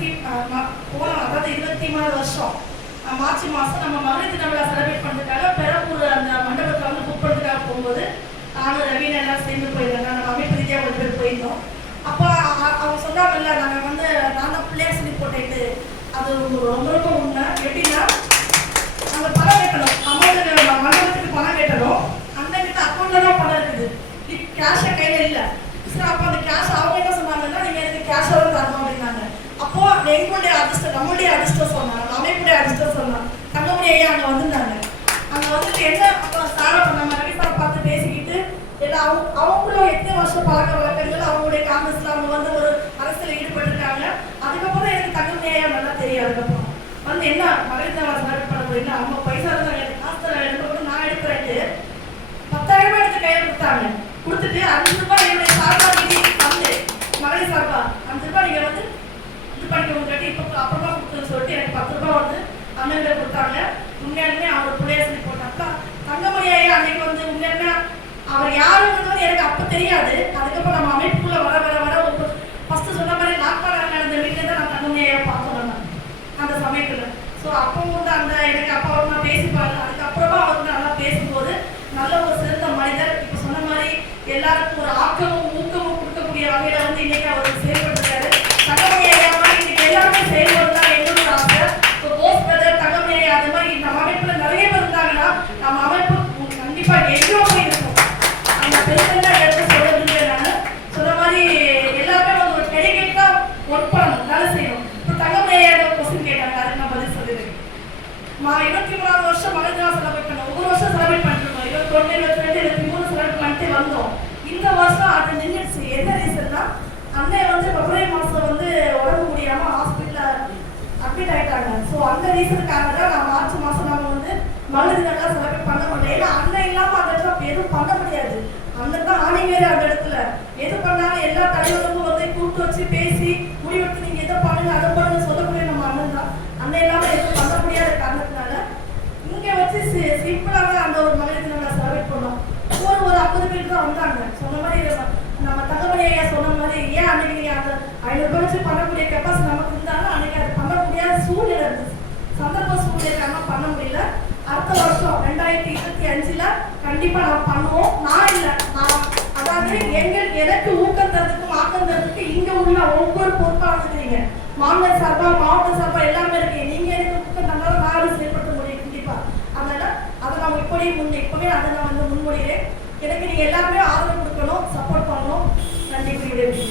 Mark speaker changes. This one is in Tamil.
Speaker 1: இருபத்தி போன அதாவது இருபத்தி மூணு வருஷம் மார்ச் மாதம் நம்ம மகளிர் தின விழா செலிப்ரேட் பண்ணுறதுக்காக பெரம்பூர் அந்த மண்டபத்தில் வந்து புக் பண்ணுறதுக்காக போகும்போது நானும் ரவீன் எல்லாம் சேர்ந்து போயிருந்தேன் நம்ம அமைப்பு ரீதியாக ஒரு பேர் போயிருந்தோம். அப்போ அவங்க சொன்னாங்கல்ல நாங்கள் வந்து நான் தான் பிள்ளையார் சொல்லி போட்டேட்டு அது ரொம்ப ரொம்ப உண்மை. எப்படின்னா நாங்கள் பணம் கட்டணும் அமௌண்ட் மண்டபத்துக்கு பணம் கட்டணும். அந்த கிட்ட அக்கௌண்ட்டில் தான் பணம் இருக்குது. கேஷை கையில் இல்லை. சரி அப்போ அந்த கேஷ் அவங்க என்ன சொன்னாங்கன்னா நீங்கள் எனக்கு கேஷ் வந்து தரணும் அப்படின்னாங்க அப்போ எங்களுடைய அதிர்ஷ்டம் நம்மளுடைய அதிர்ஷ்டம் சொன்னாங்க. நம்ம அமைப்புடைய அதிர்ஷ்டம் சொன்னாங்க. தங்கமணி ஐயா அங்கே வந்திருந்தாங்க. அங்கே வந்துட்டு என்ன அப்போ சாரை நம்ம ரவி சார் பார்த்து பேசிக்கிட்டு எல்லாம் அவங்க அவங்களும் எத்தனை வருஷம் பழக்க வழக்கங்கள் அவங்களுடைய காங்கிரஸில் அவங்க வந்து ஒரு அரசியல் ஈடுபட்டிருக்காங்க. அதுக்கப்புறம் எனக்கு தங்கமணி ஐயா நல்லா தெரியும் அதுக்கப்புறம். வந்து என்ன மகளிர் தான் மாதிரி பண்ண போறீங்க அவங்க பைசா இருந்தாங்க காசு தர எடுத்து நான் எடுக்கிறேன்ட்டு பத்தாயிரம் ரூபாய் எடுத்து கையை கொடுத்தாங்க. கொடுத்துட்டு அஞ்சு ரூபாய் என்னுடைய சார்பா நிதி வந்து மகளிர் சார்பா அஞ்சு ரூபாய் நீங்க வந்து இது பண்ணிக்கோங்க கட்டி இப்போ அப்புறமா கொடுத்துன்னு சொல்லிட்டு எனக்கு பத்து ரூபாய் வந்து அண்ணன் கொடுத்தாங்க. உண்மையாலுமே அவர் பிள்ளைய சொல்லி போட்டாக்கா தங்கமணி அன்னைக்கு வந்து உண்மையாலுமே அவர் யாருங்கிறது எனக்கு அப்ப தெரியாது. அதுக்கப்புறம் நம்ம அமைப்புக்குள்ள வர வர வர ஃபர்ஸ்ட் சொன்ன மாதிரி லாக்டவுன் நடந்த வீட்டில் தான் நான் தங்கமணி பார்த்தோம் நான். அந்த சமயத்துல. ஸோ அப்போ வந்து அந்த எனக்கு அப்பா அவர் நான் பேசிப்பாங்க. அதுக்கப்புறமா அவர் நல்லா பேசும்போது நல்ல ஒரு சிறந்த மனிதர். இப்போ சொன்ன மாதிரி எல்லாருக்கும் ஒரு ஆக்கமும் ஊக்கமும் கொடுக்கக்கூடிய வகையில வந்து இன்னைக்கு அவர் செயல்பட்டுருக்காரு தங்கமணி ஐயா மாதிரி இன்னைக்கு எல்லாருமே செயல்படுறதா எங்களோட ஆசை இப்போ போஸ் பிரதர் தங்கமணி ஐயா அது மாதிரி நம்ம அமைப்புல நிறைய பேர் இருந்தாங்கன்னா நம்ம அமைப்பு கண்டிப்பா எங்கேயோ போய் இருக்கும் அந்த பெருமையா எடுத்து சொல்ல முடியல நான் சொன்ன மாதிரி எல்லாருமே வந்து ஒரு டெடிகேட்டா ஒர்க் பண்ணணும் வேலை செய்யணும் இப்போ தங்கமணி ஐயா கொஸ்டின் கேட்டாங்க அதுக்கு நான் பதில் சொல்லிடுறேன் மா இருபத்தி மூணாவது வருஷம் மகளிர் தினம் செலிப்ரேட் பண்ணோம். ஒவ்வொரு வருஷம் செலிப்ரேட் பண்ணிருக்கோம் இருபத்தி ஒன்று இருபத்தி ரெண்டு இருபத்தி மூணு செலிப்ரேட் பண்ணிட்டு வந்தோம். இந்த வருஷம் அது நின்றுச்சு என்ன ரீசன்னா அங்கே வந்து பிப்ரவரி மாதம் வந்து உடம்பு முடியாமல் ஹாஸ்பிட்டலில் அட்மிட் ஆகிட்டாங்க ஸோ அந்த ரீசனுக்காக தான் நான் மார்ச் மாதம் நம்ம வந்து மகளிர் தினம்லாம் செலிப்ரேட் பண்ண முடியல ஏன்னா அன்னை இல்லாமல் அந்த இடத்துல எதுவும் பண்ண முடியாது. அந்த தான் ஆணிவேறு அந்த இடத்துல. எது பண்ணாலும் எல்லா தலைவர்களும் வந்து கூப்பிட்டு வச்சு பேசி முடிவெடுத்து நீங்க எதை பண்ணுங்க அதை பண்ணுங்க சொல்லக்கூடிய நம்ம அண்ணன் தான் அண்ணன் இல்லாம எதுவும் பண்ண முடியாத காரணத்தினால இங்க வச்சு சிம்பிளா தான் அந்த ஒரு மகளிர் தினம் செலிப்ரேட் பண்ணோம் ஒரு ஒரு ஐம்பது பேர் தான் வந்தாங்க. சொன்ன மாதிரி நம்ம- நம்ம தங்கமணி ஐயா சொன்ன மாதிரி ஏன் அன்னைக்கு அந்த ஐநூறு ரூபாய் வச்சு பண்ணக்கூடிய கெப்பாசிட்டி நமக்கு இருந்தாலும் அன்னைக்கு அது பண்ண முடியாத சூழ்நிலை இருந்துச்சு. சந்தர்ப்ப சூழ்நிலை நம்ம பண்ண முடியல. அடுத்த வருஷம் ரெண்டாயிரத்தி இருபத்தி அஞ்சுல கண்டிப்பா நம்ம பண்ணுவோம். நான் இல்லை. நான் அதாவது எங்கள் எனக்கு ஊக்கம் தரதுக்கும் ஆக்கம் தரதுக்கு இங்க உள்ள ஒவ்வொரு பொறுப்பாக இருக்கிறீங்க மாநில சார்பா மாவட்ட சார்பா எல்லாமே இருக்கு. நீங்க எனக்கு ஊக்கம் தந்தாலும் நான் செயல்படுத்த முடியும் கண்டிப்பா. அதனால அதை நான் இப்படியே முன் இப்பவே அதை நான் வந்து முன்மொழிகிறேன். எனக்கு நீங்க எல்லாருமே ஆதரவு கொடுக்கணும் சப்போர்ட் பண்ணணும். நன்றி புரியுது